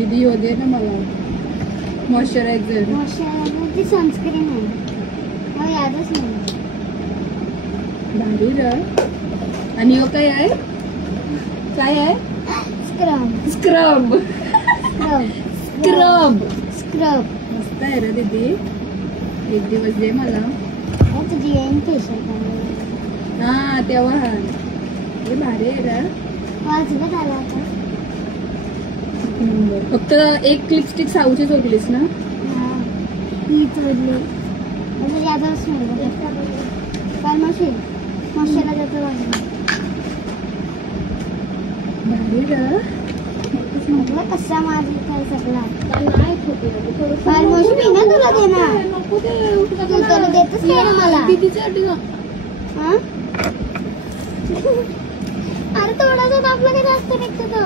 दीदी हो दे ना मला मॉइश्चरायझर ती सनस्क्रीन आहे मला यादच नाही भारी र आणि हो काय आहे scrub scrub scrub scrub scrub मस्त आहे रे दीदी एक दिवस दे मला तुझी येईन फेशियल हा तेव्हा हे भारी आहे रे वाजवत आला आता फक्त एक लिपस्टिक साऊची चोरलीस ना ही चोरली म्हणजे यादच नाही काल मॉइश्चरायझर भारी रे म्हटलं कसा माझी काय सगळा काल मॉइश्चर पिना तुला देणार तू तर देतच नाही ना मला अरे थोडासा आपलं काही जास्त निघतो तो